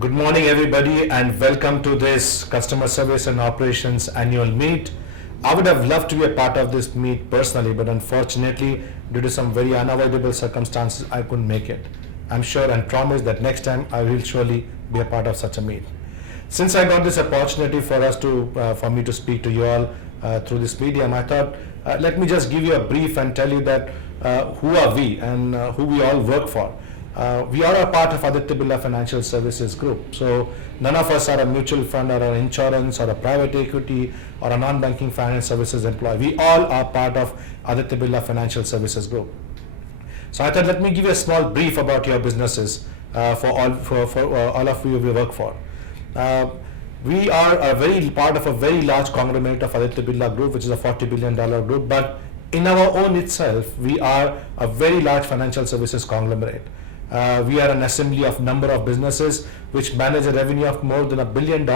Good morning, everybody, and welcome to this Customer Service and Operations Annual Meet. I would have loved to be a part of this meet personally, but unfortunately, due to some very unavoidable circumstances, I couldn't make it. I'm sure and promise that next time I will surely be a part of such a meet. Since I got this opportunity for me to speak to you all through this medium, I thought let me just give you a brief and tell you that who are we and who we all work for. We are a part of Aditya Birla Financial Services Group. So none of us are a mutual fund or an insurance or a private equity or a non-banking finance services employee. We all are part of Aditya Birla Financial Services Group. So I thought let me give you a small brief about your businesses for all of you we work for. We are a very part of a very large conglomerate of Aditya Birla Group, which is a $40 billion group. But in our own itself, we are a very large financial services conglomerate. We are an assembly of number of businesses which manage a revenue of more than $1 billion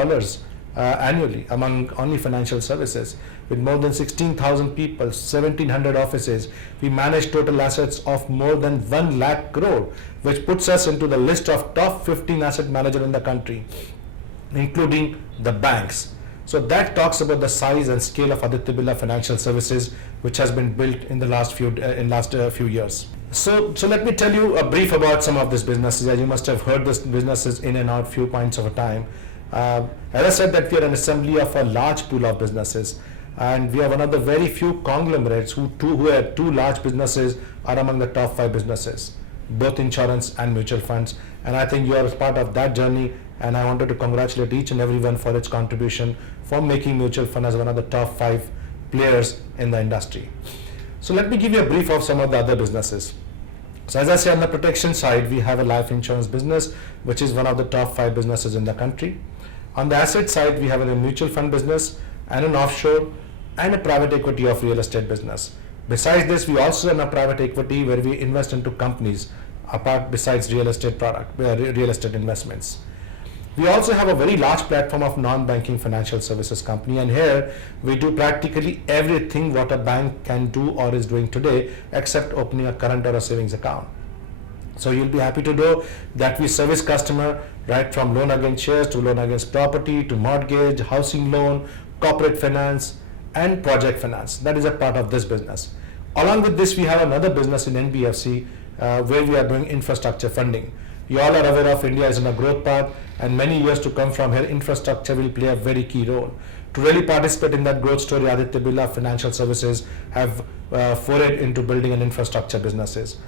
annually among only financial services. With more than 16,000 people, 1,700 offices, we manage total assets of more than 1 lakh crore, which puts us into the list of top 15 asset manager in the country, including the banks. So that talks about the size and scale of Aditya Birla Financial Services, which has been built in the last few years. So let me tell you a brief about some of these businesses. As you must have heard, these businesses in and out few points of a time. As I said, that we are an assembly of a large pool of businesses, and we are one of the very few conglomerates who have two large businesses are among the top 5 businesses, both insurance and mutual funds. And I think you are part of that journey, and I wanted to congratulate each and everyone for its contribution for making mutual fund as one of the top 5 players in the industry. So let me give you a brief of some of the other businesses. So as I say, on the protection side, we have a life insurance business, which is one of the top 5 businesses in the country. On the asset side, we have a mutual fund business and an offshore and a private equity of real estate business. Besides this, we also run a private equity where we invest into companies apart besides real estate investments. We also have a very large platform of non-banking financial services company, and here we do practically everything what a bank can do or is doing today except opening a current or a savings account. So you'll be happy to know that we service customer right from loan against shares to loan against property to mortgage, housing loan, corporate finance and project finance. That is a part of this business. Along with this, we have another business in NBFC where we are doing infrastructure funding. You all are aware of India is in a growth path, and many years to come from here, infrastructure will play a very key role. To really participate in that growth story, Aditya Birla Financial Services have forayed into building an infrastructure businesses.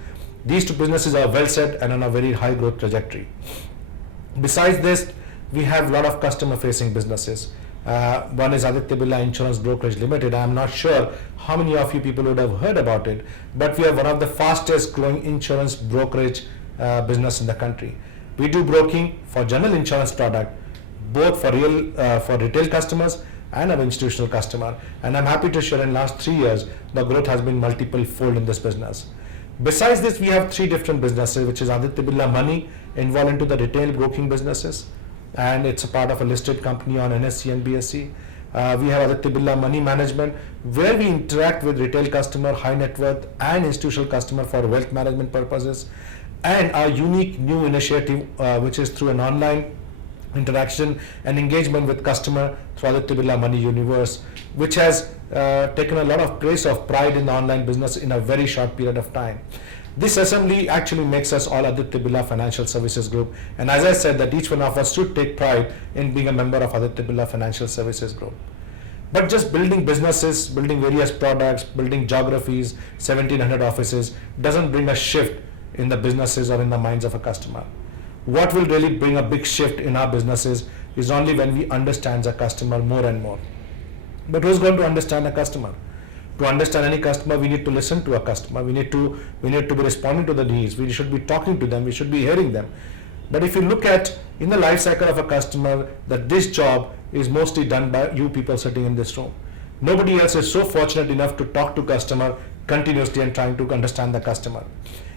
These two businesses are well set and on a very high growth trajectory. Besides this, we have a lot of customer facing businesses. One is Aditya Birla Insurance Brokerage Limited. I am not sure how many of you people would have heard about it, but we are one of the fastest growing insurance brokerage business in the country. We do broking for general insurance product, both for retail customers and our institutional customer. And I'm happy to share in last 3 years, the growth has been multiple fold in this business. Besides this, we have 3 different businesses, which is Aditya Birla Money, involved into the retail broking businesses, and it's a part of a listed company on NSE and BSE. We have Aditya Birla Money Management, where we interact with retail customer, high net worth and institutional customer for wealth management purposes. And our unique new initiative, which is through an online interaction and engagement with customer through Aditya Birla Money Universe, which has taken a lot of praise of pride in the online business in a very short period of time. This assembly actually makes us all Aditya Birla Financial Services Group, and as I said, that each one of us should take pride in being a member of Aditya Birla Financial Services Group. But just building businesses, building various products, building geographies, 1,700 offices doesn't bring a shift in the businesses or in the minds of a customer. What will really bring a big shift in our businesses is only when we understand the customer more and more. But who's going to understand a customer? To understand any customer, we need to listen to a customer. We need to be responding to the needs. We should be talking to them. We should be hearing them. But if you look at in the life cycle of a customer, that this job is mostly done by you people sitting in this room. Nobody else is so fortunate enough to talk to customer continuously and trying to understand the customer.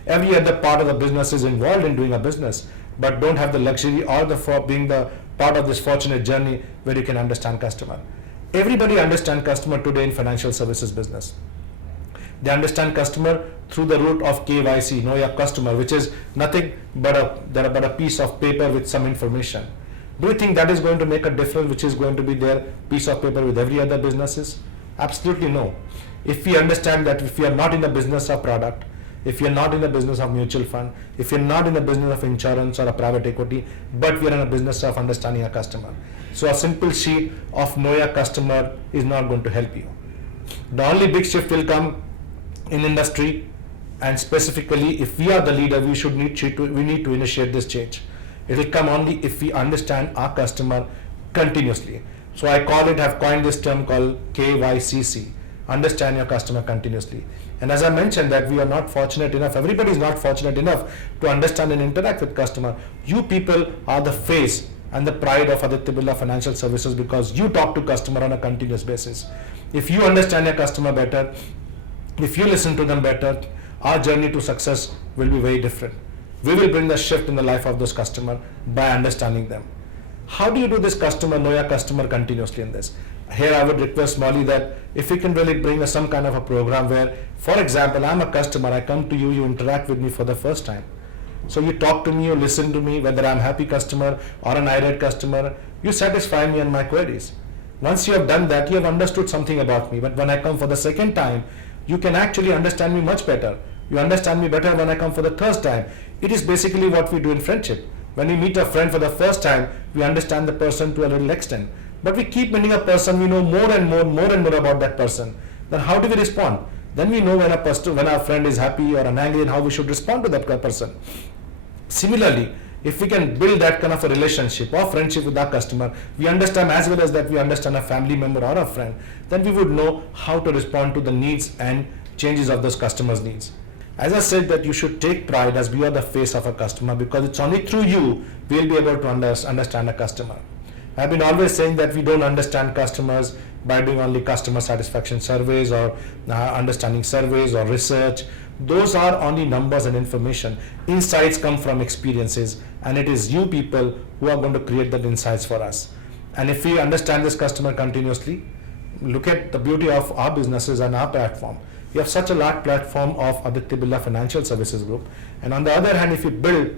Every other part of the business is involved in doing a business, but don't have the luxury or being the part of this fortunate journey where you can understand customer. Everybody understands customer today in financial services business. They understand customer through the route of KYC, know your customer, which is nothing but a piece of paper with some information. Do you think that is going to make a difference, which is going to be their piece of paper with every other businesses? Absolutely no. If we understand that if we are not in the business of product, if you're not in the business of mutual fund, if you're not in the business of insurance or a private equity, but we are in a business of understanding a customer. So a simple sheet of know your customer is not going to help you. The only big shift will come in industry, and specifically if we are the leader, we need to initiate this change. It will come only if we understand our customer continuously. So I have coined this term called KYCC, understand your customer continuously. And as I mentioned that we are not fortunate enough, everybody is not fortunate enough to understand and interact with customer. You people are the face and the pride of Aditya Birla Financial Services because you talk to customer on a continuous basis. If you understand your customer better, if you listen to them better, our journey to success will be very different. We will bring the shift in the life of those customer by understanding them. How do you do this know your customer continuously in this? Here I would request Molly that if we can really bring some kind of a program where, for example, I'm a customer, I come to you, you interact with me for the first time. So you talk to me, you listen to me, whether I'm a happy customer or an irate customer, you satisfy me and my queries. Once you have done that, you have understood something about me. But when I come for the second time, you can actually understand me much better. You understand me better when I come for the third time. It is basically what we do in friendship. When we meet a friend for the first time, we understand the person to a little extent. But we keep meeting a person, we know more and more about that person. Then how do we respond? Then we know when our friend is happy or angry and how we should respond to that person. Similarly, if we can build that kind of a relationship or friendship with our customer, we understand as well as that we understand a family member or a friend, then we would know how to respond to the needs and changes of those customers' needs. As I said that you should take pride as we are the face of a customer because it's only through you we will be able to understand a customer. I've been always saying that we don't understand customers by doing only customer satisfaction surveys or understanding surveys or research. Those are only numbers and information. Insights come from experiences, and it is you people who are going to create that insights for us. And if we understand this customer continuously, look at the beauty of our businesses and our platform. We have such a large platform of Aditya Birla Financial Services Group, and on the other hand, if you build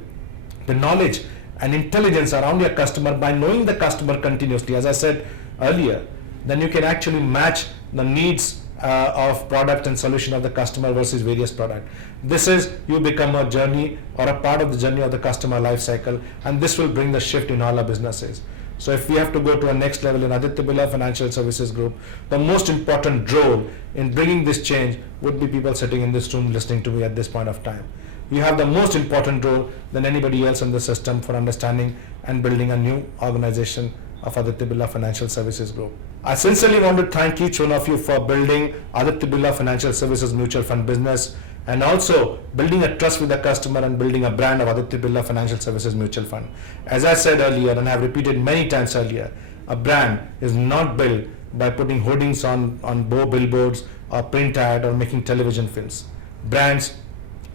the knowledge and intelligence around your customer by knowing the customer continuously, as I said earlier, then you can actually match the needs of product and solution of the customer versus various product. This is, you become a journey or a part of the journey of the customer life cycle, and this will bring the shift in all our businesses. So if we have to go to a next level in Aditya Birla Financial Services Group, the most important role in bringing this change would be people sitting in this room listening to me at this point of time. You have the most important role than anybody else in the system for understanding and building a new organization of Aditya Birla Financial Services Group. I sincerely want to thank each one of you for building Aditya Birla Financial Services mutual fund business and also building a trust with the customer and building a brand of Aditya Birla Financial Services mutual fund. As I said earlier, and I have repeated many times earlier, a brand is not built by putting hoardings on billboards or print ad or making television films. Brands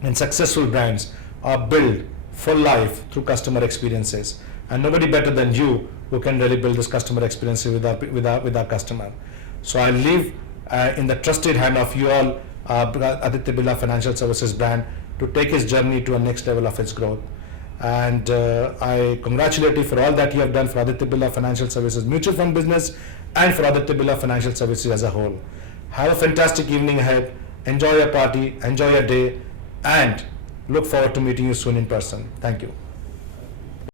and successful brands are built for life through customer experiences, and nobody better than you who can really build this customer experience with our customer. So I leave in the trusted hand of you all, Aditya Birla Financial Services brand, to take its journey to a next level of its growth. And I congratulate you for all that you have done for Aditya Birla Financial Services mutual fund business and for Aditya Birla Financial Services as a whole. Have a fantastic evening ahead. Enjoy your party, enjoy your day, and look forward to meeting you soon in person. Thank you.